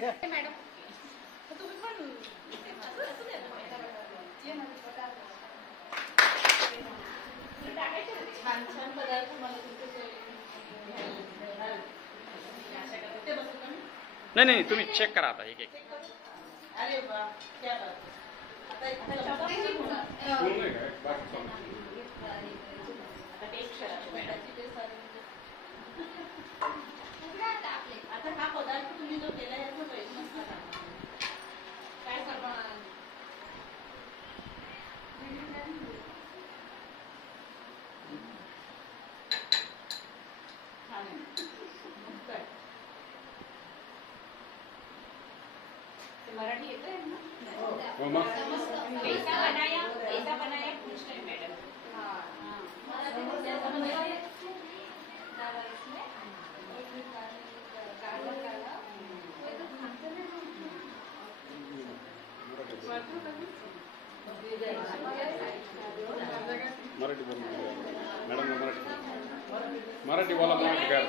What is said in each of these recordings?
Madam तुम्ही पण छान छान पदार्थ मला नाही तुम्ही चेक करा आता एक एक. अरे वा क्या बात. आता हा पदार्थ तुम्ही जो केला याचा प्रयत्न करा. काय करणार मराठी येतंय ना. ऐसा बनाया पूछ रहे मैडम. मराठी बोल मॅडम. मराठी बोला. मराठी काय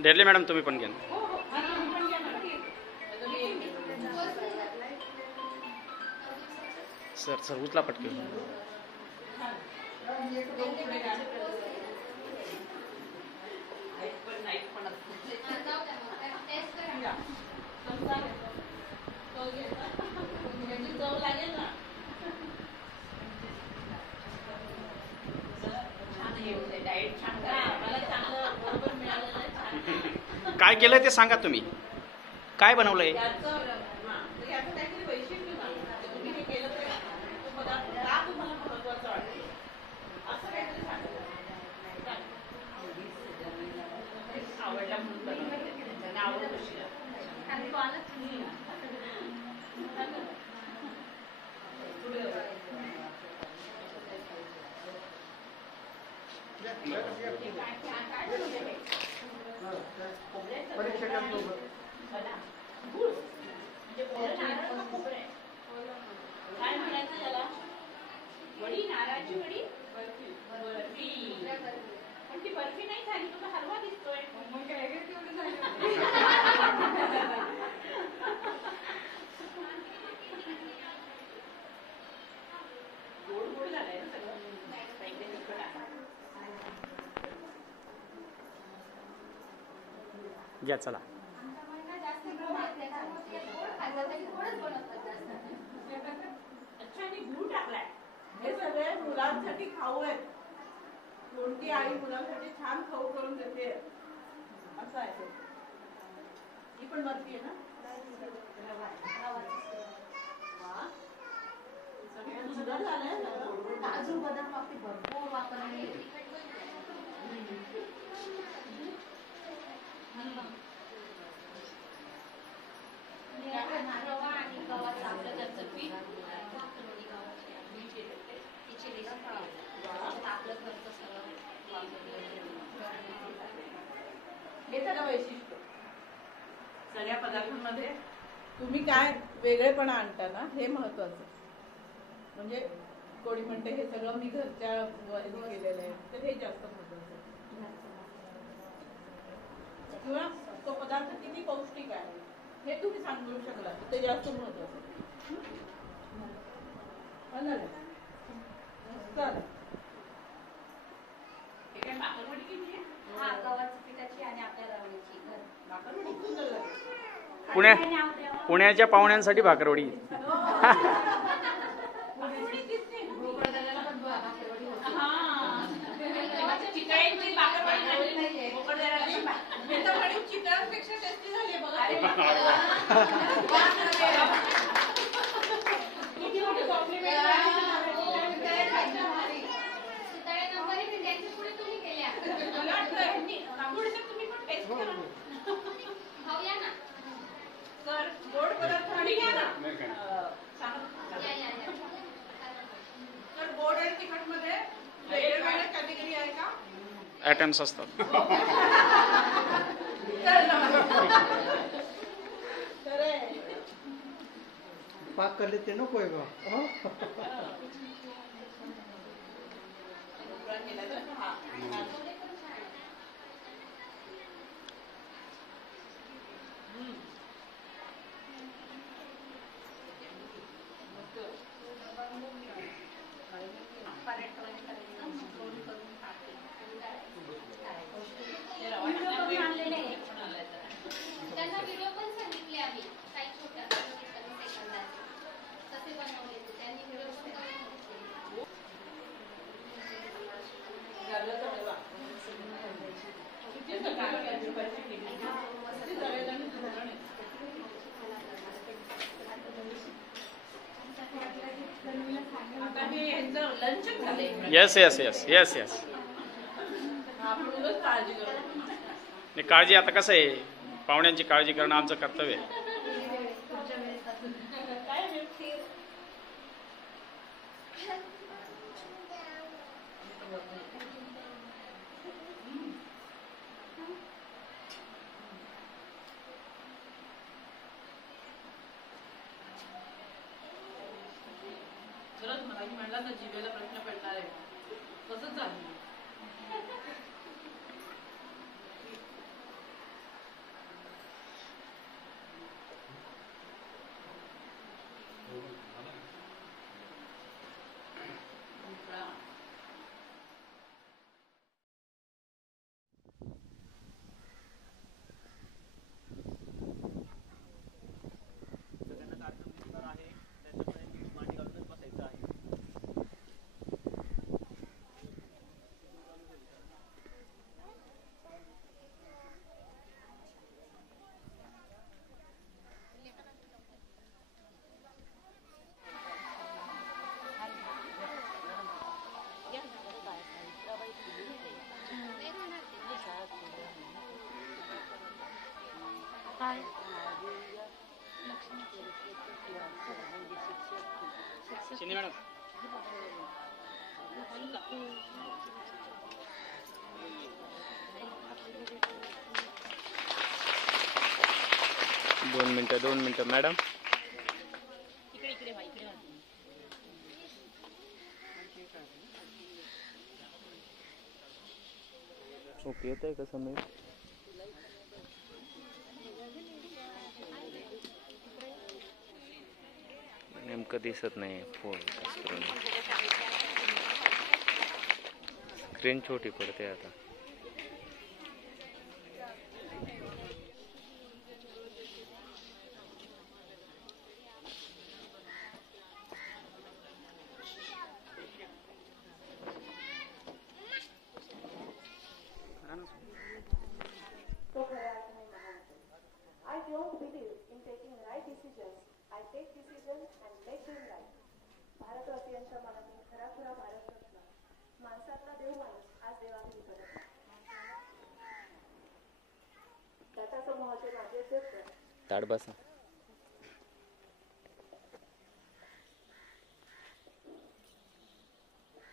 डेरले मॅडम तुम्ही पण घ्या. सर उचला पटके. काय केलंय ते सांगा तुम्ही. काय बनवलंय. काय म्हणायचं त्याला. वडी नारळाची वडी बर्फी. पण ती बर्फी नाही झाली. तुला हलवा दिसतोय. मग काय तेवढं झालं. गोड गोड झालंय ना सगळं. घ्या चला. अच्छा आणि गूळ टाकलाय. हे सगळे मुलांसाठी खाऊ आहेत. कोणती आई मुलांसाठी छान खाऊ करून देते असं आहे. ही पण बर्फी आहे ना. सुंदर झालंय. काजू बदाम आपली भरपूर वापरली. रवा आणि गव्हाचं आपलं त्याचं पीठ आपलं घरचं सगळं हे त्याला वैशिष्ट्य. सगळ्या पदार्थांमध्ये तुम्ही काय वेगळेपणा आणता ना हे महत्वाचं. म्हणजे कोणी म्हणते हे सगळं मी घरच्या केलेलं आहे तर हे जास्त महत्वाचं. किंवा तो पदार्थ किती पौष्टिक आहे हे तुम्ही सांगू शकला ते जास्त महत्वाचं. भाकरवडी किती आहे. हा गव्हाच्या पिठाची आणि आपल्या रव्याची भाकरवडी. पुण्याच्या पाहुण्यांसाठी भाकरवडी. चितळांपेक्षा टेस्टी झाली बघा. गोड पदार्थ आणि घ्या ना. तर गोड आणि तिखट मध्ये वेगवेगळ्या कॅटेगरी आहे का. आयटम्स असतात. पाक करले ते नको आहे बा. आता हे यांचं लंच झालंय. Yes yes yes yes yes. आपण उगाच काळजी करू. नाही, काळजी आता कसं आहे, पाहुण्यांची काळजी करणं आमचं कर्तव्य आहे. खरंच मला म्हणला ना जिभेला प्रश्न पडणार आहे तसंच झालं. शिंदे मॅडम. दोन मिनिटं मॅडम. ओके, येत आहे का समय? नेमकं दिसत नाही फोन करून. स्क्रीन छोटी पडते आता. I don't believe in taking right decisions. I take decisions and make them right. भारतवासियांच्या मनातून खरा भारत रत्न माणसातला देव माणूस आज देवाघरी करत टाटा समूहाचे माजी अध्यक्ष ताड बसा.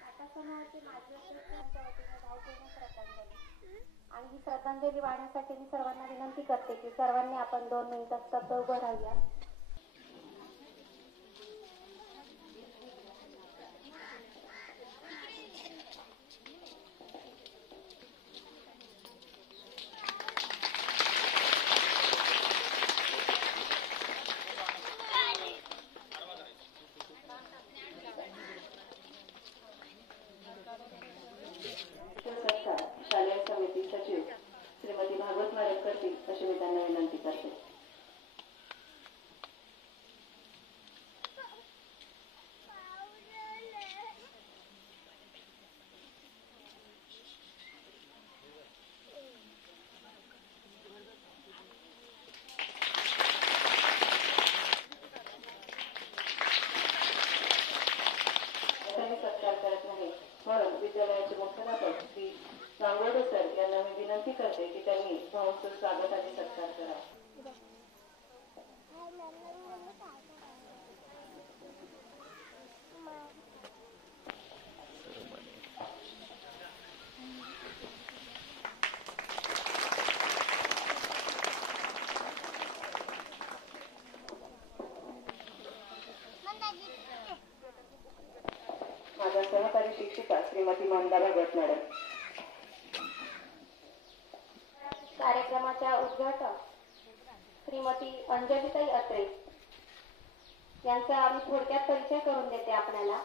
टाटा समूहाचे माजी अध्यक्षांच्या वतीने भावपूर्ण श्रद्धांजली. आणि ही श्रद्धांजली वाहण्यासाठी मी सर्वांना विनंती करते की सर्वांनी आपण 2 मिनिटं स्तब्ध उभं राहूया. शालेय समिती सचिव श्रीमती भागवत मॅडम करतील अशी मी त्यांना विनंती करते. सत्कार करत नाही म्हणून विद्यालयाचे मुख्याध्यापक श्री सांगोडे सर यांना मी विनंती करते की त्यांनी महोत्सव स्वागत आणि सत्कार करा. माझ्या सहकारी शिक्षिका श्रीमती मंदा भगत मॅडम. कार्यक्रमाच्या उद्घाटक श्रीमती अंजलीताई अत्रे यांचा आम्ही थोडक्यात परिचय करून देते आपल्याला.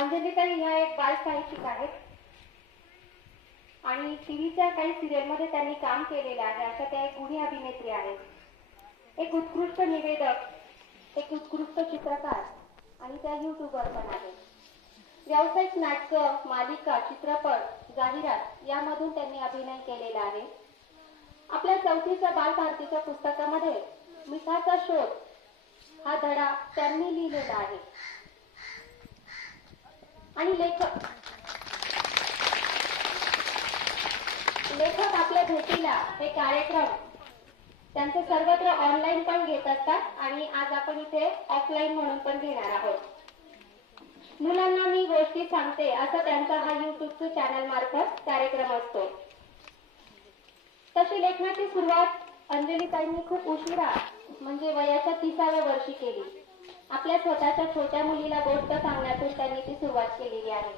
अंजलीताई ह्या एक बाल साहित्यिक आहेत आणि टीव्हीच्या काही सिरियलमध्ये त्यांनी काम केलेले आहे. अशा त्या एक गुणी अभिनेत्री आहेत. एक उत्कृष्ट निवेदक, एक उत्कृष्ट चित्रकार आणि त्या युट्यूबर पण आहेत. व्यावसायिक नाटकं, मालिका, चित्रपट, जाहिरात यामधून त्यांनी अभिनय केलेला आहे. आपल्या 4थीच्या बालभारतीच्या पुस्तकामध्ये मिठाचा शोध हा धडा त्यांनी लिहिलेला आहे. आणि लेखक आपल्या भेटीला हे कार्यक्रम त्यांचे सर्वत्र ऑनलाईन पण घेत असतात आणि आज आपण इथे ऑफलाईन म्हणून पण घेणार आहोत. मुलांना मी गोष्टी सांगते असं त्यांचा हा युट्यूबचं चॅनल मार्फत कार्यक्रम असतो. तशी लेखनाची सुरुवात अंजलीताईंनी खूप उशिरा म्हणजे वयाच्या 30व्या वर्षी केली. आपल्या स्वतःच्या छोट्या मुलीला गोष्ट सांगण्यातून त्यांनी ती सुरुवात केलेली आहे.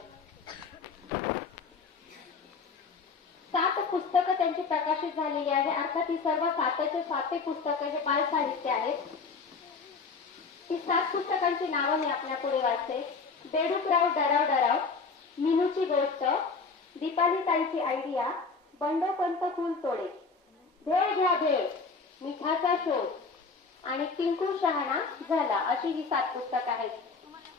7 पुस्तकं त्यांची प्रकाशित झालेली आहे. अर्थात ही सर्व 7चे पुस्तकं हे बाल साहित्य आहेत. ही 7 पुस्तकांची नावं मी आपल्या पुढे वाचते. बेडूकराव डराव, मिनूची गोष्ट, दीपालीताईची आयडिया, बंडोपंत फुल तोडे, भेळ घ्या भेळ, मिठाचा शोध आणि टिंकू शहाणा झाला, अशी ही 7 पुस्तकं आहेत.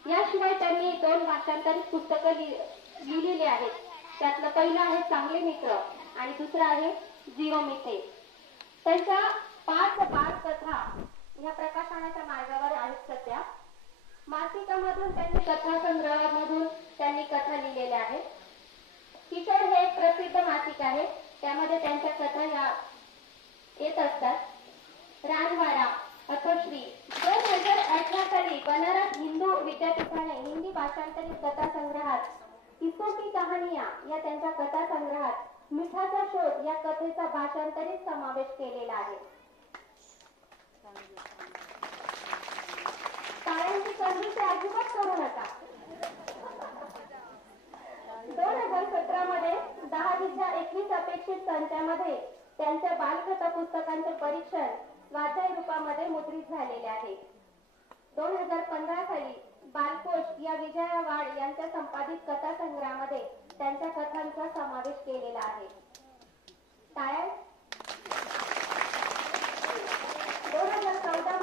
याशिवाय त्यांनी 2 भाषांतरित पुस्तकं लिहिलेली आहेत. त्यातलं पहिलं आहे चांगले मित्र आणि दुसरं आहे झिरो मिथे. त्यांच्या 5 बालकथा या प्रकाशनाच्या मार्गावर आहेत सध्या. मासिकामधून त्यांनी कथासंग्रहामधून त्यांनी कथा लिहिलेल्या आहेत. किशोर हे एक प्रसिद्ध मासिक आहे. त्यामध्ये त्यांच्या कथा या येत असतात. राजवाडा, अथश्री 2018 साली बनारस हिंदू विद्यापीठाने हिंदी भाषांतरित कथासंग्रहात किस्सों की कहानियां या त्यांच्या कथासंग्रहात मिठाचा शोध या कथेचा भाषांतरित समावेश केलेला आहे. टाळ्यांची कंजूसी अजिबात करू नका. 2017 मध्ये 10/21 अपेक्षित संचामध्ये त्यांच्या बालकथा पुस्तकांचे परीक्षण स्वाध्याय रूपामध्ये मुद्रित झालेले आहे. 2015 साली बालकोश या विजया वाड यांच्या संपादित कथासंग्रहामध्ये त्यांच्या कथांचा समावेश केलेला आहे. टाळ्या. 2014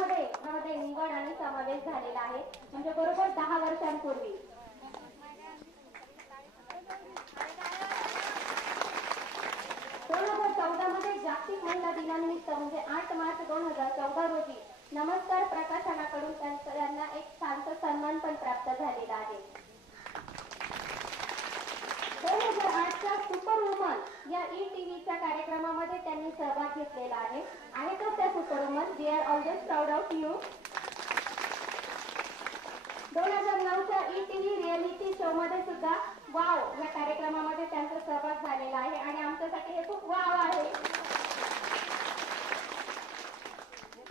मध्ये निवड आणि समावेश झालेला आहे, म्हणजे बरोबर 10 वर्षांपूर्वी. 2014 मध्ये जागतिक महिला दिनानिमित्त म्हणजे 8 मार्च 2014 रोजी नमस्कार प्रकाशनाकडून त्यांना एक छानसा सन्मान पण प्राप्त झालेला आहे. 2008च्या सुपर वुमन या ETVच्या कार्यक्रमामध्ये त्यांनी सहभाग घेतलेला आहे. आहेतच त्या super woman. We are always proud of you. 2009च्या ETV रिअलिटी शो मध्ये सुद्धा वाव या कार्यक्रमामध्ये त्यांचा सहभाग झालेला आहे आणि आमच्यासाठी हे खूप वाव आहे.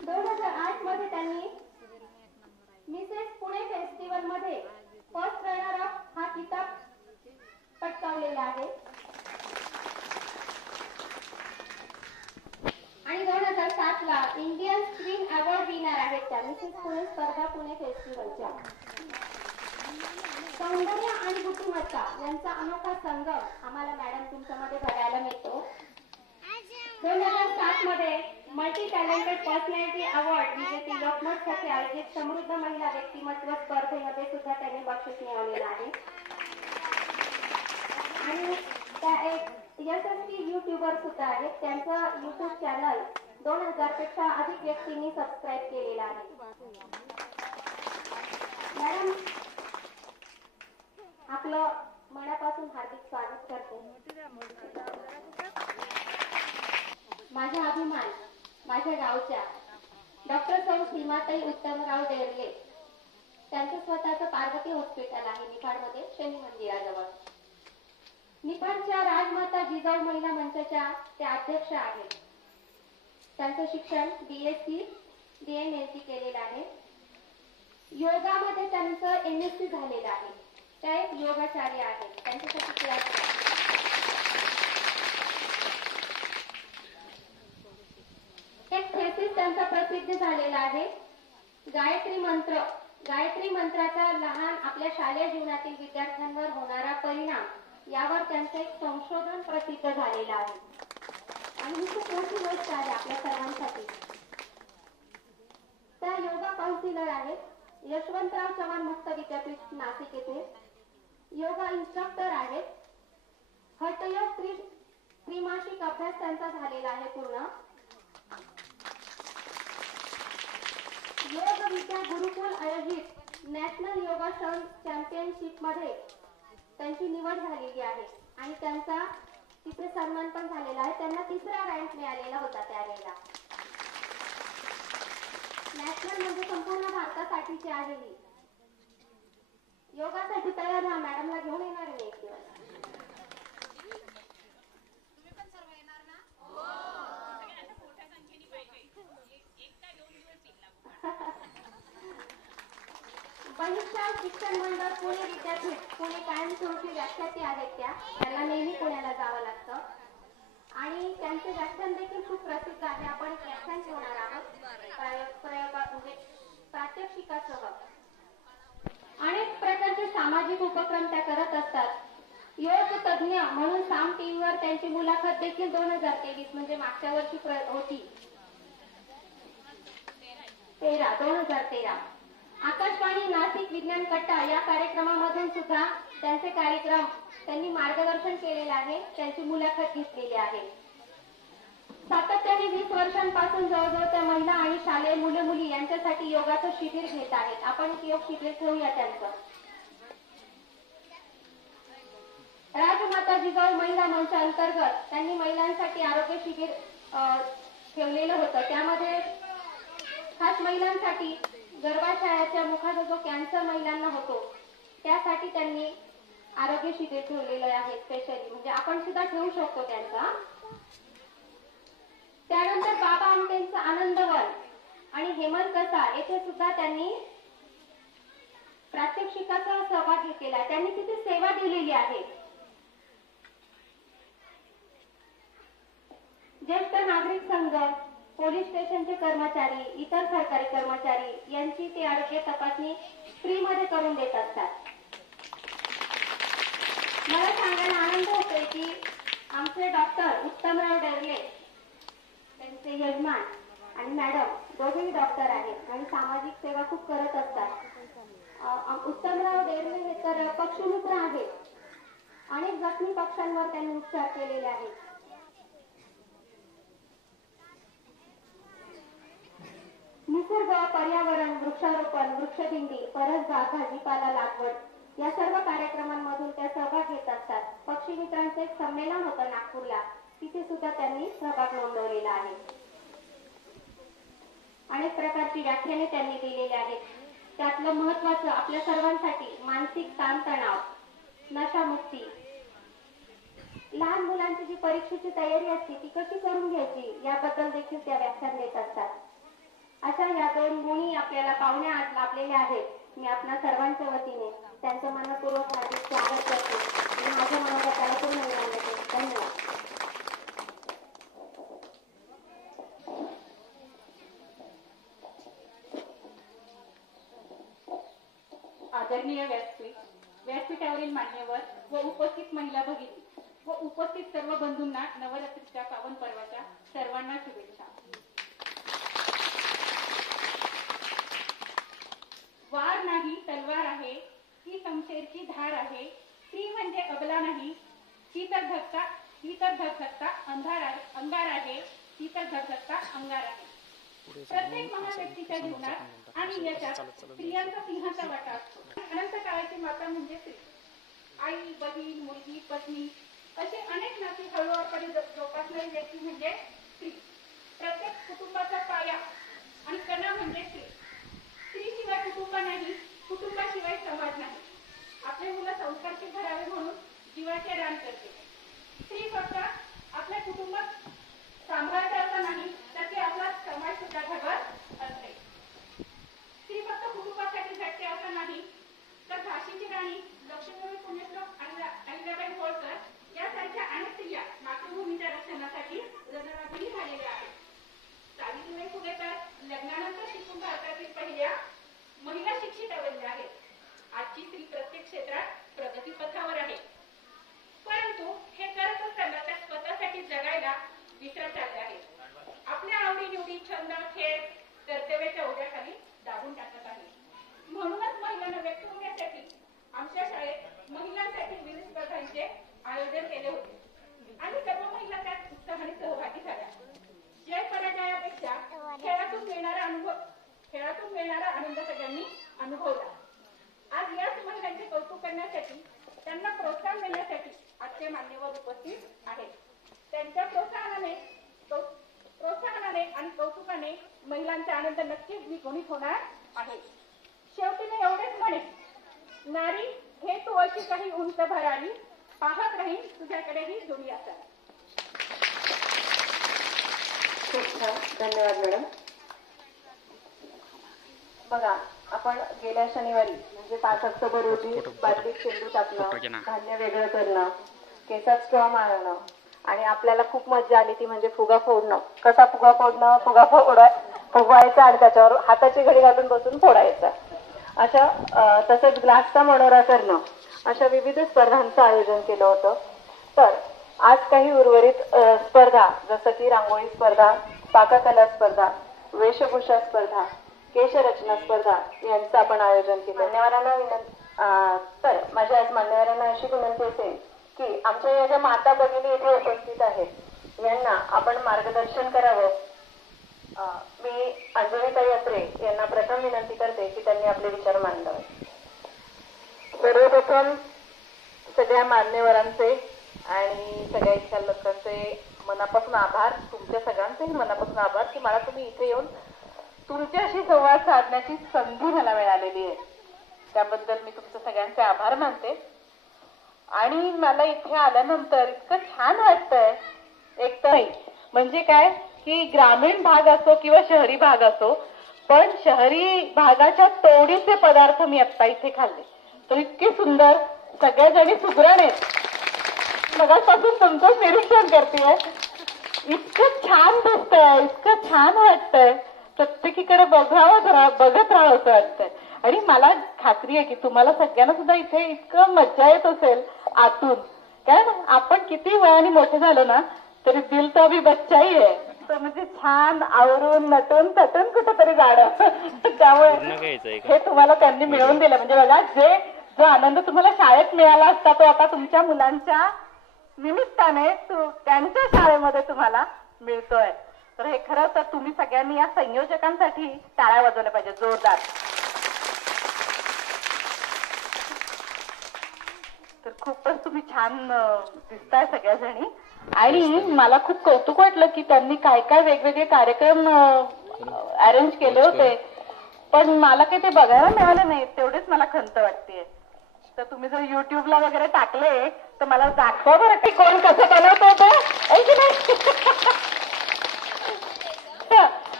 2008 मध्ये त्यांनी मिसेस पुणे फेस्टिवल मध्ये फर्स्ट रनर अप हा किताब पटकावलेला आहे. आणि 2007 ला इंडियन स्क्रीन अवॉर्ड विनर आहेत त्या मिसेस पुणे स्पर्धा पुणे फेस्टिवलच्या. सौंदर्य आणि बुद्धिमत्ता यांचा अनोखा संगम आम्हाला मॅडम तुमच्यामध्ये बघायला मिळतो. 2007 मध्ये मल्टी टॅलेंटेड पर्सनॅलिटी अवॉर्ड विजेती लोकमतसाठी आयोजित समृद्ध महिला व्यक्तिमत्व स्पर्धेमध्ये सुद्धा त्यांनी बक्षीस मिळवलेलं आहे. आणि त्या एक यशस्वी युट्यूबर सुद्धा आहेत. त्यांचं युट्यूब चॅनल 2000 पेक्षा अधिक व्यक्तींनी सबस्क्राईब केलेलं आहे. मॅडम आपलं मनापासून हार्दिक स्वागत करते. माझा अभिमान माझ्या गावच्या डॉक्टर सौ सीमाताई उत्तमराव देरले त्यांचं स्वतःचं पार्वती हॉस्पिटल आहे निफाडमध्ये, शनी मंदिराजवळ. निफाडच्या राजमाता जिजाऊ महिला मंचाच्या त्या अध्यक्ष आहेत. त्यांचं शिक्षण BSc DMLT केलेलं आहे. योगामध्ये त्यांचं MSc झालेलं आहे. त्या एक योगाचार्य आहेत. त्यांच्यासाठी क्लास एक थेसिस त्यांचा प्रसिद्ध झालेला आहे. गायत्री मंत्राचा लहान आपल्या शालेय जीवनातील विद्यार्थ्यांवर होणारा परिणाम यावर त्यांचं एक संशोधन प्रसिद्ध झालेलं आहे. आणि ही खूप मोठी गोष्ट आहे आपल्या सर्वांसाठी. त्या योगा काउन्सिलर आहेत. यशवंतराव चव्हाण मुक्त विद्यापीठ नाशिक येथे योगा इन्स्ट्रक्टर आहेत. हठयोग त्रिमासिक अभ्यास त्यांचा झालेला आहे पूर्ण. योग विद्या गुरुकुल आयोजित नॅशनल योगासन चॅम्पियनशिप मध्ये त्यांची निवड झालेली आहे आणि त्यांचा तिथे सन्मान पण झालेला आहे. त्यांना 3रा रँक मिळालेला होता त्यावेळेला. नॅशनल म्हणजे संपूर्ण भारतासाठीची आहे ही. योगासाठी तयार राहा, मॅडमला घेऊन येणार मी एक दिवस. बहिष्कार शिक्षण मंडळ पुणे विद्यापीठ पुणे कायमस्वरूपी व्याख्याते आहेत त्यांना नेहमी पुण्याला जावं लागतं आणि त्यांचे व्याख्यान देखील खूप प्रसिद्ध आहे. आपण एक व्याख्यान ठेवणार आहोत म्हणजे प्रात्यक्षिकासह. अनेक प्रकारचे सामाजिक उपक्रम त्या करत असतात. योग तज्ञ म्हणून साम टीव्हीवर त्यांची मुलाखत देखील 2023 म्हणजे मागच्या वर्षी होती 2013. आकाशवाणी नाशिक विज्ञान कट्टा या कार्यक्रमामधून सुद्धा त्यांचे कार्यक्रम त्यांनी मार्गदर्शन केलेले आहे. त्यांची मुलाखत घेतलेली आहे. सातत्याने 20 वर्षांपासून जवळजवळ त्या महिला आणि शालेय मुले मुली यांच्यासाठी योगाचं शिबिर घेत आहेत. आपण योग शिबिर ठेवूया त्यांचं. राजमाता जिजाऊ महिला मंच अंतर्गत त्यांनी महिलांसाठी आरोग्य शिबिर ठेवलेलं होतं. त्यामध्ये खास महिलांसाठी गर्भाशयाच्या मुखाचा जो कॅन्सर महिलांना होतो त्यासाठी त्यांनी आरोग्य शिबिर ठेवलेलं आहे स्पेशली. म्हणजे आपण सुद्धा ठेवू शकतो त्यांचा. त्यानंतर बाबा आमटेंचं आनंदवन आणि हेमंत कसा येथे सुद्धा त्यांनी प्रात्यक्षिकाचा सहभाग घेतलेला आहे. त्यांनी तिथे सेवा दिलेली आहे. ज्येष्ठ नागरिक संघ, पोलीस स्टेशनचे कर्मचारी, इतर सरकारी कर्मचारी यांची ते आरोग्य तपासणी फ्री मध्ये करून देत असतात. मला सांगायला आनंद होतोय की आमचे डॉक्टर उत्तमराव डेरले त्यांचे यजमान आणि मॅडम दोघेही डॉक्टर आहेत आणि सामाजिक सेवा खूप करत असतात. उत्तमराव डेरले हे तर पक्षीमित्र आहेत. अनेक जखमी पक्ष्यांवर त्यांनी उपचार केलेले आहेत. निसर्ग, पर्यावरण, वृक्षारोपण, वृक्षदिंडी, परसबाग, भाजीपाला लागवड या सर्व कार्यक्रमांमधून त्या सहभाग घेत असतात. पक्षी मित्रांचं एक संमेलन होतं नागपूरला, तिथे सुद्धा त्यांनी सहभाग नोंदवलेला आहे. अनेक प्रकारची व्याख्याने त्यांनी दिलेली आहेत. त्यातलं महत्वाचं आपल्या सर्वांसाठी मानसिक ताणतणाव, नशामुक्ती, लहान मुलांची जी परीक्षेची तयारी असते ती कशी करून घ्यायची याबद्दल देखील त्या व्याख्यान देत असतात. अशा या 2 मुली आपल्याला पाहुण्या आज लाभलेल्या आहेत. मी आपल्या सर्वांच्या वतीने त्यांचं मनपूर्वक हार्दिक स्वागत करते आणि माझ्या मनाला कार्यक्रम मिळाले. धन्यवाद. आदरणीय व्यासपीठावरील मान्यवर व उपस्थित महिला भगिनी व उपस्थित सर्व बंधूंना नवरात्रीच्या पावन पर्वाच्या सर्वांना शुभेच्छा. वार नाही तलवार आहे, ही शमशेरची धार आहे. स्त्री म्हणजे अबला नाही, ही तर धगधगता अंगार आहे, ही तर धगधगता अंगार आहे. प्रत्येक महान व्यक्तीच्या जीवनात आणि यशात स्त्रियांचा सिंहाचा वाटा असतो. अनंत काळाची माता म्हणजे स्त्री. आई, बहीण, मुलगी, पत्नी असे अनेक नाती हळूहळू जोपासणारी व्यक्ती म्हणजे स्त्री. प्रत्येक कुटुंबाचा पाया आणि कणा म्हणजे स्त्री. स्त्रीशिवाय कुटुंब नाही, कुटुंबाशिवाय समाज नाही. आपले मुलं संस्कारशील घडावे म्हणून जीवाचे रान करते. स्त्री फक्त आपल्या कुटुंबात सांभाळता असं नाही तर ती आपला समाज सुद्धा घडवत असते. स्त्री फक्त कुटुंबासाठी झटते असं नाही तर झाशीची राणी, लक्ष्मीबाई पुण्यश्लोक अहिल्याबाई होळकर यासारख्या अनेक स्त्रिया मातृभूमीच्या रक्षणासाठी रणरागिणी झालेल्या आहेत. सावित्रीबाई फुले तर लग्नानंतर शिकून भारतातील पहिल्या महिला शिक्षित बनल्या आहेत. आजची स्त्री प्रत्येक क्षेत्रात प्रगती पथावर आहे. परंतु हे करत असताना त्या स्वतःसाठी जगायला विसरत चालल्या आहेत. आपल्या आवडीनिवडी, छंद, खेळ कर्तव्याच्या ओझ्याखाली दाबून टाकत आहे. म्हणूनच महिलांना व्यक्त होण्यासाठी आमच्या शाळेत महिलांसाठी विविध स्पर्धांचे आयोजन केले होते आणि सर्व महिला त्यात उत्साहाने सहभागी झाल्या. जय पराजयापेक्षा खेळातून मिळणारा उपस्थित आहेत. त्यांच्या प्रोत्साहनाने आणि कौतुकाने महिलांचा आनंद नक्कीच द्विगुणित होणार आहे. शेवटी मी एवढेच म्हणेन, नारी हे तू अशी काही उंच भरारी, पाहत राहीन तुझ्याकडेही जुनी असा. खूप छान, धन्यवाद मॅडम. बघा, आपण गेल्या शनिवारी म्हणजे 5 ऑक्टोबर रोजी बादलीत शेंदूर टाकणं, धान्य वेगळं करणं, केसात स्ट्रॉ मारणं आणि आपल्याला खूप मजा आली ती म्हणजे फुगा फोडणं. कसा फुगा फोडणं? फुगवायचा आणि त्याच्यावर हाताची घडी घालून बसून फोडायचा. अशा तसंच ग्लासचा मनोरा करणं, अशा विविध स्पर्धांचं आयोजन केलं होतं. तर आज काही उर्वरित स्पर्धा जसं की रांगोळी स्पर्धा, पाककला स्पर्धा, वेशभूषा स्पर्धा, केशरचना स्पर्धा यांचं आपण आयोजन केलं. तर माझ्या आज मान्यवरांना अशी विनंती असेल की आमच्या या ज्या माता भगिनी इथे उपस्थित आहेत यांना आपण मार्गदर्शन करावं. मी अंजलीताई अत्रे यांना प्रथम विनंती करते की त्यांनी आपले विचार मांडावे. सर्वप्रथम सगळ्या मान्यवरांचे आणि सगळ्या इच्छालोकांचे मनापासून आभार. तुमच्या सगळ्यांचेही मनापासून आभार की मला तुम्ही इथे येऊन तुमच्याशी संवाद साधण्याची संधी मला मिळालेली आहे. त्याबद्दल मी तुमचे सगळ्यांचे आभार मानते. आणि मला इथे आल्यानंतर इतकं छान वाटतंय. एक तर म्हणजे काय की ग्रामीण भाग असो किंवा शहरी भाग असो, पण शहरी भागाच्या तोडीचे पदार्थ मी आता इथे खाल्ले. तर इतके सुंदर, सगळ्या जणी सुगरण आहेत. मगापासून तुमचं निरीक्षण करतेय. इतकं छान दिसतंय, इतकं छान वाटतंय, प्रत्येकीकडे बघत राहावं असं वाटतंय. आणि मला खात्री आहे की तुम्हाला सगळ्यांना सुद्धा इथे इतकं मजा येत असेल आतून. कारण आपण किती वयाने मोठे झालो ना तरी दिल तर अभी बच्चाही आहे. म्हणजे छान आवरून नटून थटून कुठेतरी जाणं. त्यामुळे हे तुम्हाला त्यांनी मिळवून दिलं. म्हणजे बघा, जो आनंद तुम्हाला शाळेत मिळाला असता तो आता तुमच्या मुलांच्या निमित्ताने त्यांच्या शाळेमध्ये तुम्हाला मिळतोय. तर हे खरं तर तुम्ही सगळ्यांनी या संयोजकांसाठी टाळ्या वाजवल्या पाहिजे जोरदार. तर खूपच तुम्ही छान दिसताय सगळ्याजणी. आणि मला खूप कौतुक वाटलं की त्यांनी काय काय वेगवेगळे कार्यक्रम अरेंज केले होते, पण मला काही ते बघायला मिळाले नाही. तेवढेच मला खंत वाटतेय. तर तुम्ही जर युट्यूबला वगैरे टाकले तर मला दाखवा बरं की कोण कसं बनवत होतं.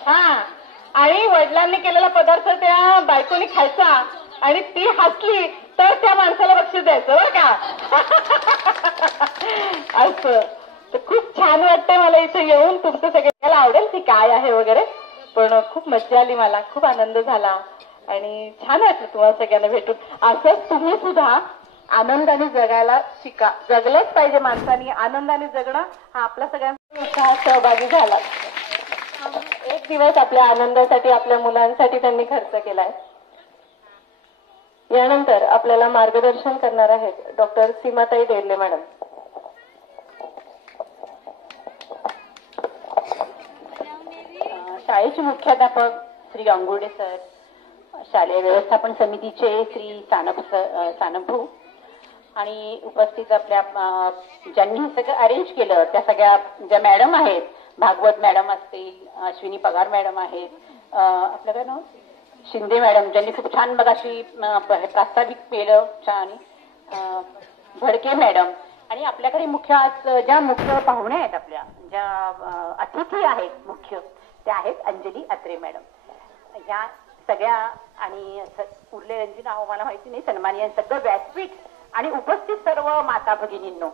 हा, आणि वडिलांनी केलेला पदार्थ त्या बायकोनी खायचा आणि ती हसली तर त्या माणसाला बक्षीस द्यायचं बरं का. असं तर खूप छान वाटतंय मला इथे येऊन. तुमचं सगळ्याला आवडेल की काय आहे वगैरे, पण खूप मजा आली, मला खूप आनंद झाला आणि छान वाटलं तुम्हाला सगळ्यांना भेटून. असंच तुम्ही सुद्धा आनंदाने जगायला शिका. जगलंच पाहिजे माणसाने. आनंदाने जगणं हा आपल्या सगळ्यांचा उत्साहात सहभागी झाला. एक दिवस आपल्या आनंदासाठी आपल्या मुलांसाठी त्यांनी खर्च केलाय. यानंतर आपल्याला मार्गदर्शन करणार आहेत डॉक्टर सीमाताई डेरले मॅडम. शाळेचे मुख्याध्यापक श्री गांगुर्डे सर, शालेय व्यवस्थापन समितीचे श्री सानभू आणि उपस्थित आपल्या ज्यांनी हे सगळं अरेंज केलं त्या सगळ्या ज्या मॅडम आहेत, भागवत मॅडम असतील, अश्विनी पगार मॅडम आहेत, आपलं काय नाव शिंदे मॅडम ज्यांनी खूप छान मगाशी प्रास्ताविक केलं छान, भडके मॅडम आणि आपल्याकडे मुख्य आज ज्या मुख्य पाहुणे आहेत, आपल्या ज्या अतिथी आहेत मुख्य, त्या आहेत अंजली अत्रे मॅडम. ह्या सगळ्या आणि उरलेल्यांची नाव मला माहिती नाही, सन्माननीय सगळं व्यासपीठ आणि उपस्थित सर्व माता भगिनींनो,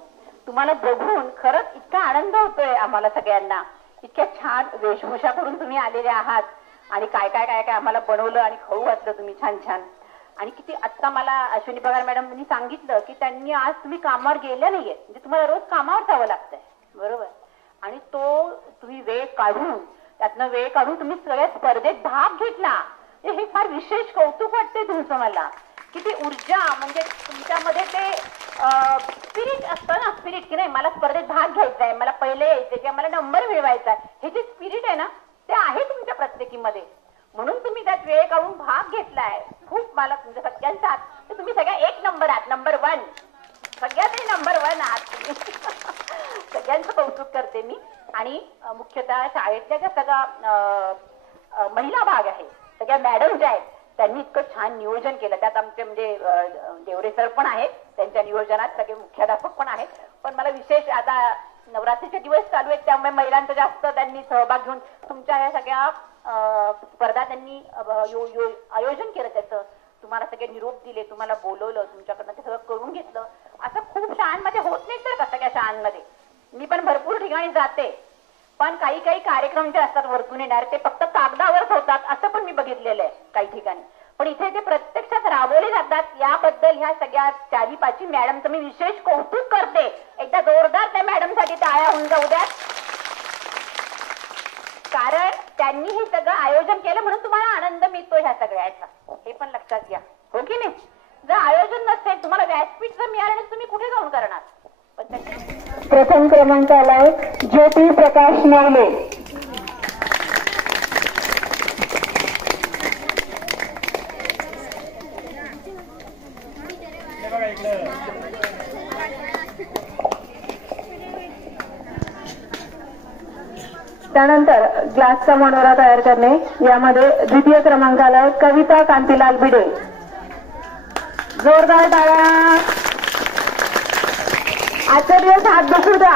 तुम्हाला बघून खरंच इतका आनंद होतोय आम्हाला सगळ्यांना. इतक्या छान वेशभूषा करून तुम्ही आलेले आहात आणि काय काय काय काय आम्हाला बनवलं आणि खाऊ घातलं तुम्ही छान छान. आणि किती आत्ता मला अश्विनी पगार मॅडमनी सांगितलं की त्यांनी आज तुम्ही कामावर गेल्या नाहीये, म्हणजे तुम्हाला रोज कामावर जावं लागतंय, बरोबर. आणि तो तुम्ही वेळ काढून त्यातनं वेळ काढून तुम्ही सगळ्या स्पर्धेत भाग घेतला, हे फार विशेष कौतुक वाटतंय तुमचं मला. किती ऊर्जा, म्हणजे तुमच्यामध्ये ते स्पिरिट असतं ना, स्पिरिट की नाही मला स्पर्धेत भाग घ्यायचा आहे, मला पहिले यायचं किंवा मला नंबर मिळवायचा आहे, हे जे स्पिरिट आहे ना ते आहे तुमच्या प्रत्येकीमध्ये. म्हणून तुम्ही त्यात वेळ काढून भाग घेतलाय. खूप मला तुमच्या सगळ्यांचा तुम्ही सगळ्या एक नंबर आहात, नंबर 1, सगळ्यातही नंबर 1 आहात तुम्ही. सगळ्यांचं कौतुक करते मी. आणि मुख्यतः शाळेतल्या ज्या सगळ्या महिला भाग आहे, सगळ्या मॅडम ज्या आहेत, त्यांनी इतकं छान नियोजन केलं. त्यात आमचे म्हणजे देवरे सर पण आहेत, त्यांच्या नियोजनात सगळे मुख्याध्यापक पण आहेत. पण मला विशेष आता नवरात्रीचे दिवस चालू आहेत त्यामुळे महिलांचं जास्त त्यांनी सहभाग घेऊन तुमच्या ह्या सगळ्या स्पर्धा त्यांनी आयोजन केलं. त्याचं तुम्हाला सगळे निरोप दिले, तुम्हाला बोलवलं, तुमच्याकडनं ते सगळं करून घेतलं. असं खूप शाळांमध्ये होत नाही तर का सगळ्या शाळांमध्ये. मी पण भरपूर ठिकाणी जाते, पण काही काही कार्यक्रम जे असतात वरतून येणार ते फक्त कागदावरच होतात असं पण मी बघितलेलं आहे काही ठिकाणी. पण इथे ते प्रत्यक्षात राबवले जातात. याबद्दल ह्या सगळ्या 4-5 मॅडमचं मी विशेष कौतुक करते. एकदा जोरदार त्या मॅडमसाठी टाळ्या होऊन जाऊ द्या, कारण त्यांनी हे सगळं आयोजन केलं म्हणून तुम्हाला आनंद मिळतो ह्या सगळ्याचा. हे पण लक्षात घ्या, हो की नाही? जर आयोजन नसेल, तुम्हाला व्यासपीठ जर मिळालं नाही, तुम्ही कुठे जाऊन करणार? प्रथम क्रमांकाला ज्योती प्रकाश नवले. त्यानंतर ग्लासचा मनोरा तयार करणे, यामध्ये द्वितीय क्रमांकाला कविता कांतीलाल भिडे. जोरदार टाळ्या. आजचा दिवस हात बसू द्या,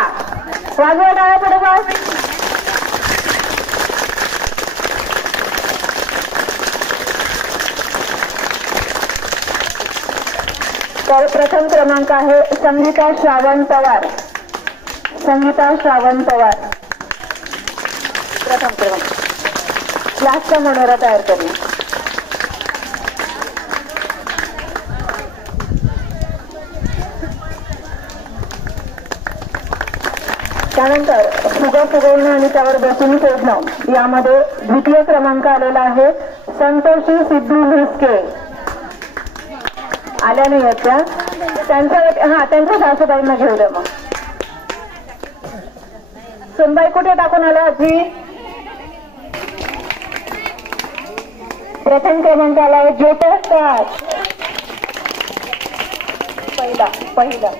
वाजवा टाळ्या पडोपास. तर प्रथम क्रमांक आहे संगीता श्रावण पवार. संगीता श्रावण पवार प्रथम क्रमांक. ग्लासचा मनोरा तयार करणे. त्यानंतर फुगा फुगवणं आणि त्यावर बसून सोडणं, यामध्ये द्वितीय क्रमांक आलेला आहे संतोषी सिद्धू म्हस्के. आल्या नाही आहेत त्या, त्यांच्या सासूबाईंना घेऊ द्या. मग सुनबाई कुठे टाकून आल्या आजी? प्रथम क्रमांकाला ज्योतिष पहिला.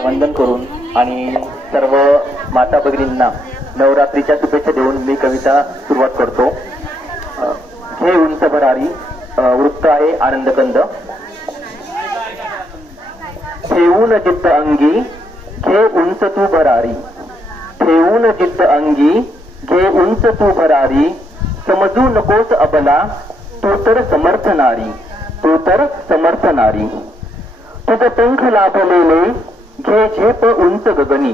वंदन करून आणि सर्व माता भगिनींना नवरात्रीच्या शुभेच्छा देऊन मी कविता सुरुवात करतो. घे उंच भरारी. वृत्त आहे आनंदकंद. ठेवून जिद्द अंगी घे उंच तू भरारी. ठेवून जिद्द अंगी घे उंच तू भरारी. समजू नकोस अबला तू तर समर्थ नारी. तू तर समर्थ नारी. तुझ पंख लाभलेले घे झेप उंच गगनी.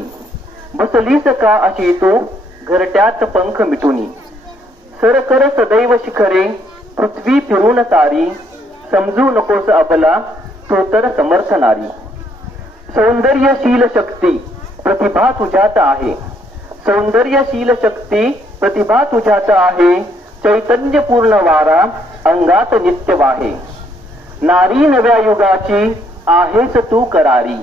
बसलीस का अशी तू घरट्यात पंख मिटुनी. सर कर सदैव शिखरे पृथ्वी फिरून सारी. समजू नकोस अबला तू तर समर्थ नारी. सौंदर्यशील शक्ती प्रतिभा तुझ्यात आहे. सौंदर्यशील शक्ती प्रतिभा तुझ्यात आहे. चैतन्यपूर्ण वारा अंगात नित्य वाहे. नारी नव्या युगाची आहेस तू करारी.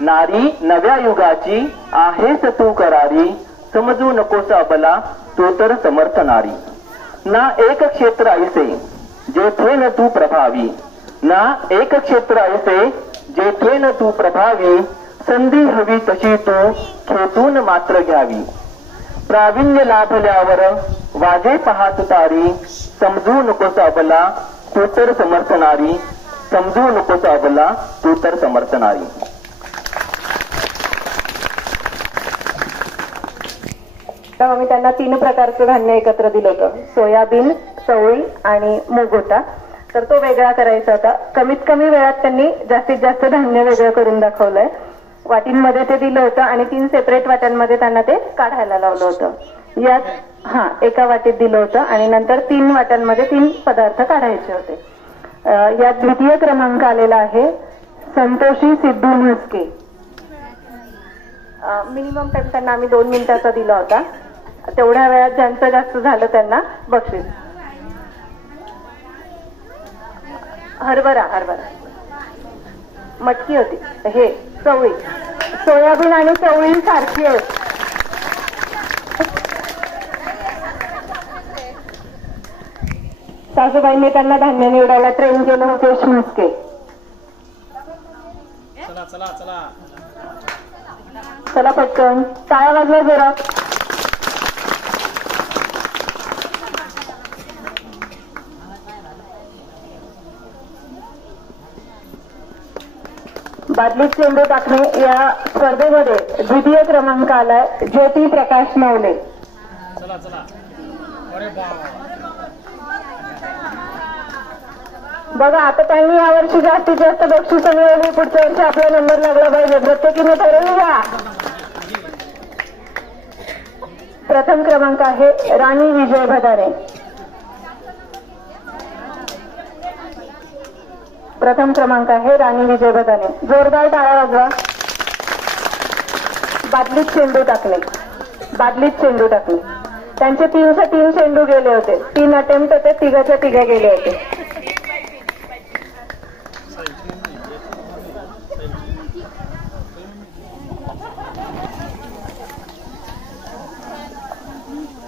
नारी नव्या युगाची आहेस तू करारी. समजू नकोस अबला तू तर समर्थ नारी. ना एक क्षेत्र ऐसे जेथे न तू प्रभावी. ना एक क्षेत्र ऐसे जेथे न तू प्रभावी. संधी हवी तशी तू खेचून मात्र घ्यावी. प्रावीण्य लाभल्यावर वाजे पहात तारी. समजू नकोस अबला तू तर समर्थ नारी. समजू नकोस अबला तू तर समर्थ नारी. आम्ही त्यांना 3 प्रकारचं धान्य एकत्र दिलं होतं. सोयाबीन, चवळी आणि मूग होता. तर तो वेगळा करायचा होता. कमीत कमी वेळात त्यांनी जास्तीत जास्त धान्य वेगळं करून दाखवलंय. वाटींमध्ये ते दिलं होतं आणि 3 सेपरेट वाट्यांमध्ये त्यांना ते काढायला लावलं होतं. यात एका वाटीत दिलं होतं आणि नंतर 3 वाट्यांमध्ये 3 पदार्थ काढायचे होते. यात द्वितीय क्रमांक आलेला आहे संतोषी सिद्धू म्हस्के. मिनिमम टाइम त्यांना आम्ही 2 मिनिटाचा दिला होता. तेवढ्या वेळात ज्यांचं जास्त झालं त्यांना बक्षीस. हरभरा मटकी होती. हे चवळी, सोयाबीन आणि चवळी सारखी आहे. सासूबाईंनी त्यांना धान्य निवडायला ट्रेन केलं होते शिवसके. चला चला चला चला पटकन टाळ्या वाजवा जरा. बादलीत चेंडू टाकणे या स्पर्धेमध्ये द्वितीय क्रमांक आलाय ज्योती प्रकाश नवले. चला चला. अरे बाबा. बघा आता त्यांनी यावर्षी जास्तीत जास्त बक्षीस मिळवली. पुढच्या वर्षी आपला नंबर लागला पाहिजे. प्रत्येकीने ठरवून घ्या. प्रथम क्रमांक आहे राणी विजय भदारे. प्रथम क्रमांक आहे राणी विजय भदारे. जोरदार टाळ्या वाजवा. बादलीत चेंडू टाकले. बादलीत चेंडू टाकले. त्यांचे 3 चेंडू गेले होते. 3 अटेम्प्ट होते. तिघाच्या तिघे गेले होते.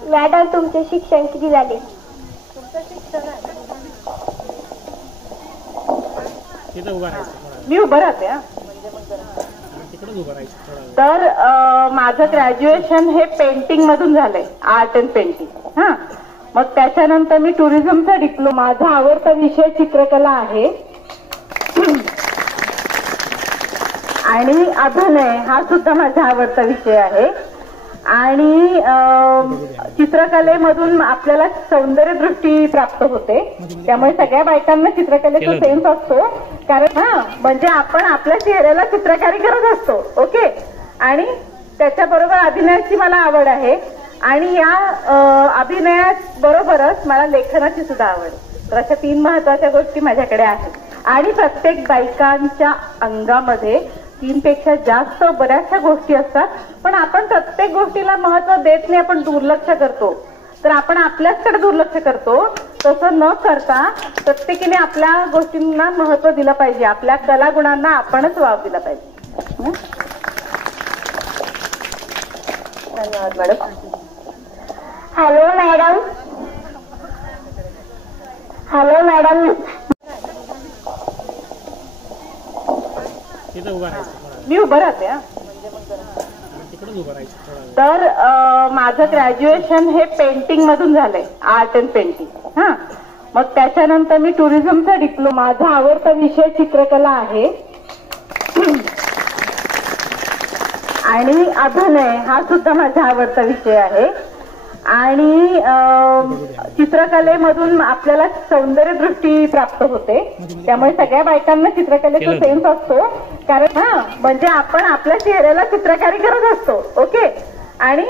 मॅडम तुमचे शिक्षण किती झाले? मी उभं राहते. तर माझं ग्रॅज्युएशन हे पेंटिंग मधून झालंय. Art and painting. हा मग त्याच्यानंतर मी टुरिझमचा डिप्लोमा. माझा आवडता विषय चित्रकला आहे आणि अभिनय हा सुद्धा माझा आवडता विषय आहे. आणि चित्रकलेमधून आपल्याला सौंदर्यदृष्टी प्राप्त होते. त्यामुळे सगळ्या बायकांना चित्रकलेचा सेन्स असतो. कारण म्हणजे आपण आपल्या चेहऱ्याला चित्रकारी करत असतो. ओके. आणि त्याच्याबरोबर अभिनयाची मला आवड आहे. आणि या अभिनयाबरोबरच मला लेखनाची सुद्धा आवड. तर अशा 3 महत्वाच्या गोष्टी माझ्याकडे आहेत. आणि प्रत्येक बायकांच्या अंगामध्ये 3 पेक्षा जास्त बऱ्याचशा गोष्टी असतात. पण आपण प्रत्येक गोष्टीला महत्व देत नाही. आपण दुर्लक्ष करतो. तर आपण आपल्याचकडे दुर्लक्ष करतो. तसं न करता प्रत्येकीने आपल्या गोष्टींना महत्व दिलं पाहिजे. आपल्या कलागुणांना आपणच वाव दिला पाहिजे. धन्यवाद madam. Hello madam. Hello madam. मी उभं राहते. तर माझं ग्रॅज्युएशन हे पेंटिंग मधून झालंय. Art and painting. हा मग त्याच्यानंतर मी टुरिझमचा डिप्लोमा. माझा आवडता विषय चित्रकला आहे आणि अभिनय हा सुद्धा माझा आवडता विषय आहे. आणि चित्रकलेमधून आपल्याला सौंदर्यदृष्टी प्राप्त होते. त्यामुळे सगळ्या बायकांना चित्रकलेचा सेन्स असतो. कारण म्हणजे आपण आपल्या चेहऱ्याला चित्रकारी करत असतो. ओके. आणि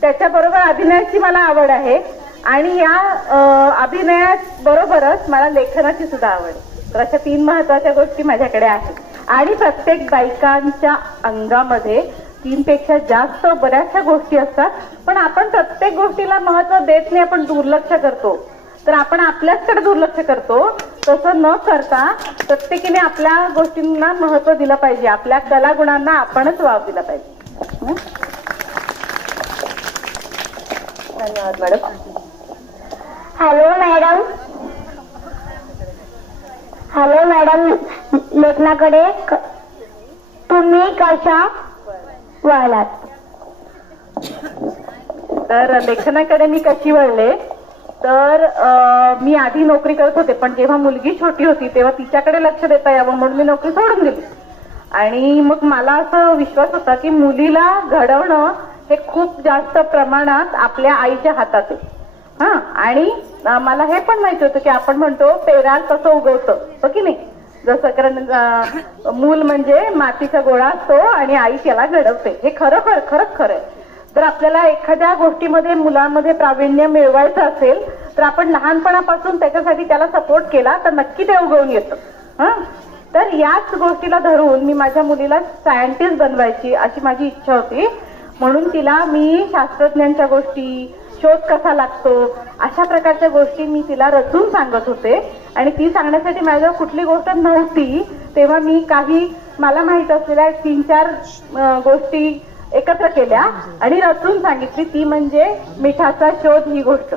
त्याच्याबरोबर अभिनयाची मला आवड आहे. आणि या अभिनयाबरोबरच मला लेखनाची सुद्धा आवड. तर अशा 3 महत्वाच्या गोष्टी माझ्याकडे आहेत. आणि प्रत्येक बायकांच्या अंगामध्ये 3 पेक्षा जास्त बऱ्याचशा गोष्टी असतात. पण आपण प्रत्येक गोष्टीला महत्व देत नाही. आपण दुर्लक्ष करतो. तर आपण आपल्याचकडे दुर्लक्ष करतो. तसं न करता प्रत्येकीने आपल्या गोष्टींना महत्व दिलं पाहिजे. आपल्या कलागुणांना आपणच वाव दिला पाहिजे. धन्यवाद madam. Hello madam. Hello madam. लेखनाकडे तुम्ही कशा वळलात? तर लेखनाकडे मी कशी वळले तर मी आधी नोकरी करत होते. पण जेव्हा मुलगी छोटी होती तेव्हा तिच्याकडे लक्ष देता यावं म्हणून मी नोकरी सोडून दिली. आणि मग मला असं विश्वास होता की मुलीला घडवणं हे खूप जास्त प्रमाणात आपल्या आईच्या हातात आहे. आणि मला हे पण माहिती होतं की आपण म्हणतो पेराल तसं उगवतं. हो की नाही. जसं कारण मूल म्हणजे मातीचा गोळा असतो आणि आई त्याला घडवते. हे खरंच खरंय. तर आपल्याला एखाद्या गोष्टीमध्ये मुलांमध्ये प्रावीण्य मिळवायचं असेल तर आपण लहानपणापासून त्याच्यासाठी त्याला सपोर्ट केला तर नक्की ते उगवून येतं. तर याच गोष्टीला धरून मी माझ्या मुलीला सायंटिस्ट बनवायची अशी माझी इच्छा होती. म्हणून तिला मी शास्त्रज्ञांच्या गोष्टी, शोध कसा लागतो अशा प्रकारच्या गोष्टी मी तिला रचून सांगत होते. आणि ती सांगण्यासाठी माझ्याजवळ कुठली गोष्ट नव्हती. तेव्हा मी काही मला माहित असलेल्या 3-4 गोष्टी एकत्र केल्या आणि रचून सांगितली. ती म्हणजे मिठाचा शोध ही गोष्ट.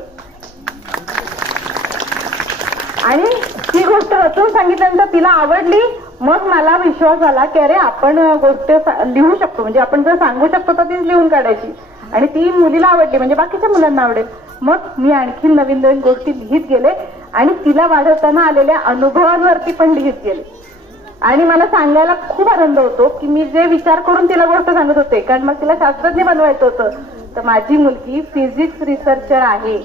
आणि ती गोष्ट रचून सांगितल्यानंतर तिला आवडली. मग मला विश्वास आला की अरे आपण गोष्ट लिहू शकतो, म्हणजे आपण जर सांगू शकतो तर तीच लिहून काढायची. आणि ती मुलीला आवडली म्हणजे बाकीच्या मुलांना आवडेल. मग मी आणखी नवीन नवीन गोष्टी लिहित गेले आणि तिला वाढवताना आलेल्या अनुभवांवरती पण लिहित गेले. आणि मला सांगायला खूप आनंद होतो की मी जे विचार करून तिला गोष्ट सांगत होते, कारण मग तिला शास्त्रज्ञ बनवायचं होतं. तर माझी मुलगी फिजिक्स रिसर्चर आहे,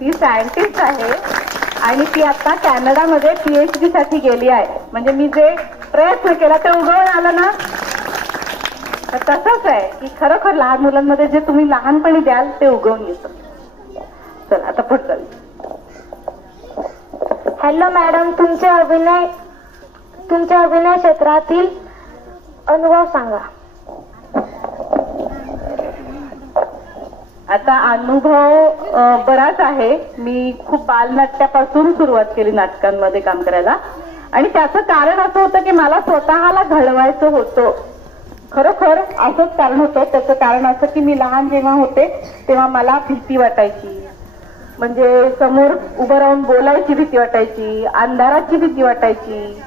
ती सायंटिस्ट आहे आणि ती आता कॅनडामध्ये PhD साठी गेली आहे. म्हणजे मी जे प्रयत्न केला ते उगवून आलं ना. तर तसंच आहे की खरोखर लहान मुलांमध्ये जे तुम्ही लहानपणी द्याल ते उगवून येतं. चल आता पुढचं. हॅलो मॅडम, तुमच्या अभिनय क्षेत्रातील अनुभव सांगा. आता अनुभव बराच आहे. मी खूप बालनाट्यापासून सुरुवात केली नाटकांमध्ये काम करायला. आणि त्याचं कारण असं होतं की मला स्वतःला घडवायचं होतं. खरोखर असंच कारण होतं. त्याचं कारण असं की मी लहान जेव्हा होते तेव्हा मला भीती वाटायची. म्हणजे समोर उभं राहून बोलायची भीती वाटायची, अंधाराची भीती वाटायची,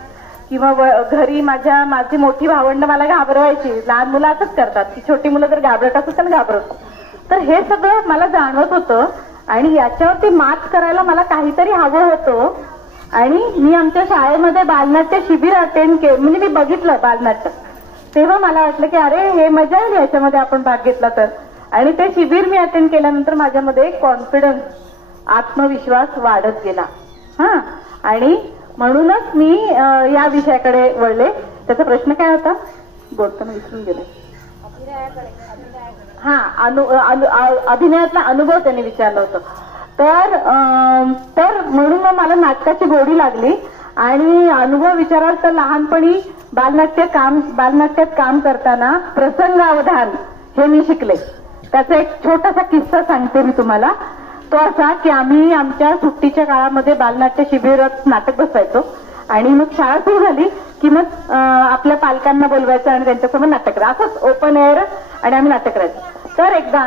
किंवा घरी माझी मोठी भावंड मला घाबरवायची. लहान मुलं असंच करतात की छोटी मुलं जर घाबरत असतात तर घाबरत. तर हे सगळं मला जाणवत होतं आणि याच्यावरती मात करायला मला काहीतरी हवं होतं. आणि मी आमच्या शाळेमध्ये बालनाट्य शिबिर अटेंड केलं, म्हणजे मी बघितलं बालनाट्य. तेव्हा मला वाटलं की अरे हे मजा येईल याच्यामध्ये आपण भाग घेतला तर. आणि ते शिबिर मी अटेंड केल्यानंतर माझ्यामध्ये कॉन्फिडन्स, आत्मविश्वास वाढत गेला. आणि म्हणूनच मी या विषयाकडे वळले. त्याचा प्रश्न काय होता बोलताना विसरून गेले. अभिनयातला अनुभव त्यांनी विचारलं होतं. तर म्हणून मग मला नाटकाची गोडी लागली. आणि अनुभव विचाराल तर लहानपणी बालनाट्यात काम करताना प्रसंगावधान हे मी शिकले. त्याचा एक छोटासा किस्सा सांगते मी तुम्हाला. तो असा की आम्ही आमच्या सुट्टीच्या काळामध्ये बालनाट्य शिबिरात नाटक बसवायचो. आणि मग शाळा सुरू झाली की मग आपल्या पालकांना बोलवायचं आणि त्यांच्यासमोर नाटक करायचं. असंच ओपन एअर आणि आम्ही नाटक करायचो. तर एकदा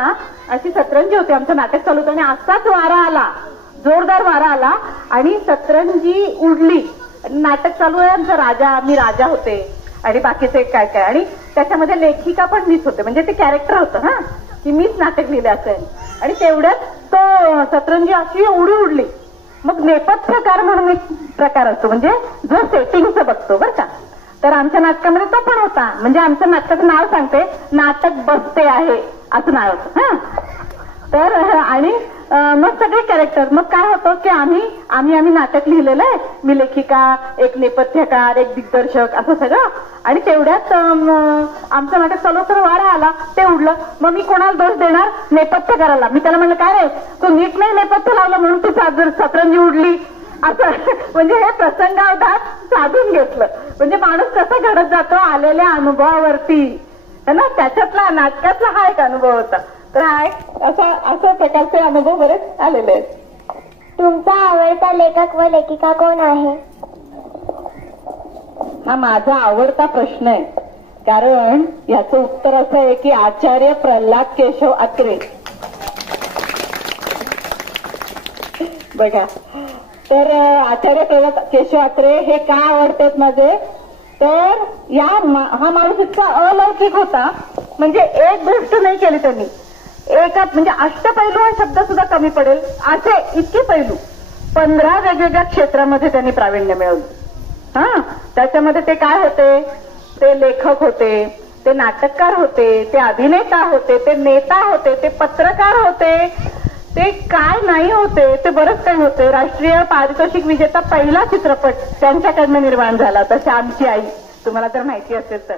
अशी सतरंजी होती, आमचं नाटक चालू होतं आणि असाच वारा आला, जोरदार वारा आला आणि सतरंजी उडली. नाटक चालू आहे, आमचा मी राजा होते आणि बाकीचे काय काय. आणि त्याच्यामध्ये लेखिका पण मीच होते, म्हणजे ते कॅरेक्टर होतं की मीच नाटक लिहिलं असेल. आणि तेवढ्यात तो सतरंजी अशी एवढी उडली. मग नेपथ्यकार म्हणून एक प्रकार असतो, म्हणजे जो सेटिंगचं बघतो बरं का. तर आमच्या नाटकामध्ये तो पण होता. म्हणजे आमच्या नाटकाचं नाव सांगते, नाटक बसते आहे असं नाव होतं. तर आणि मग सगळे कॅरेक्टर. मग काय होतं की आम्ही नाटक लिहिलेलं आहे. मी लेखिका, एक नेपथ्यकार, एक दिग्दर्शक असं सगळं. आणि तेवढ्यात आमचं नाटक चालू तर वारा आला, ते उडलं. मग मी कोणाला दोष देणार? नेपथ्यकाराला. मी त्याला म्हणलं काय रे तू नीट नाही नेपथ्य लावलं म्हणून तू सतरंजी उडली असं. म्हणजे हे प्रसंगावधान साधून घेतलं. म्हणजे माणूस कसं घडत जातो आलेल्या अनुभवावरती है ना. त्याच्यातला नाटकातला हा एक अनुभव होता. तर अशा प्रकारचे अनुभव बरेच आलेले आहेत. तुमचा आवडता लेखक व लेखिका कोण आहे? हा माझा आवडता प्रश्न आहे. कारण याचं उत्तर असं आहे की आचार्य प्रल्हाद केशव अत्रे. बघा, तर आचार्य प्रल्हाद केशव अत्रे हे का आवडतात माझे? तर हा माणूस इतका अलौकिक होता. म्हणजे एक गोष्ट नाही केली त्यांनी. म्हणजे अष्टपैलू हा शब्द सुद्धा कमी पडेल असे इतके पैलू 15 वेगवेगळ्या क्षेत्रामध्ये त्यांनी प्रावीण्य मिळवलं. त्याच्यामध्ये ते काय होते? ते लेखक होते, ते नाटककार होते, ते अभिनेता होते, ते नेता होते, ते पत्रकार होते, ते काय नाही होते, ते बरंच काही होते. राष्ट्रीय पारितोषिक विजेता पहिला चित्रपट त्यांच्याकडनं निर्माण झाला होता, श्यामची आई, तुम्हाला जर माहिती असेल तर.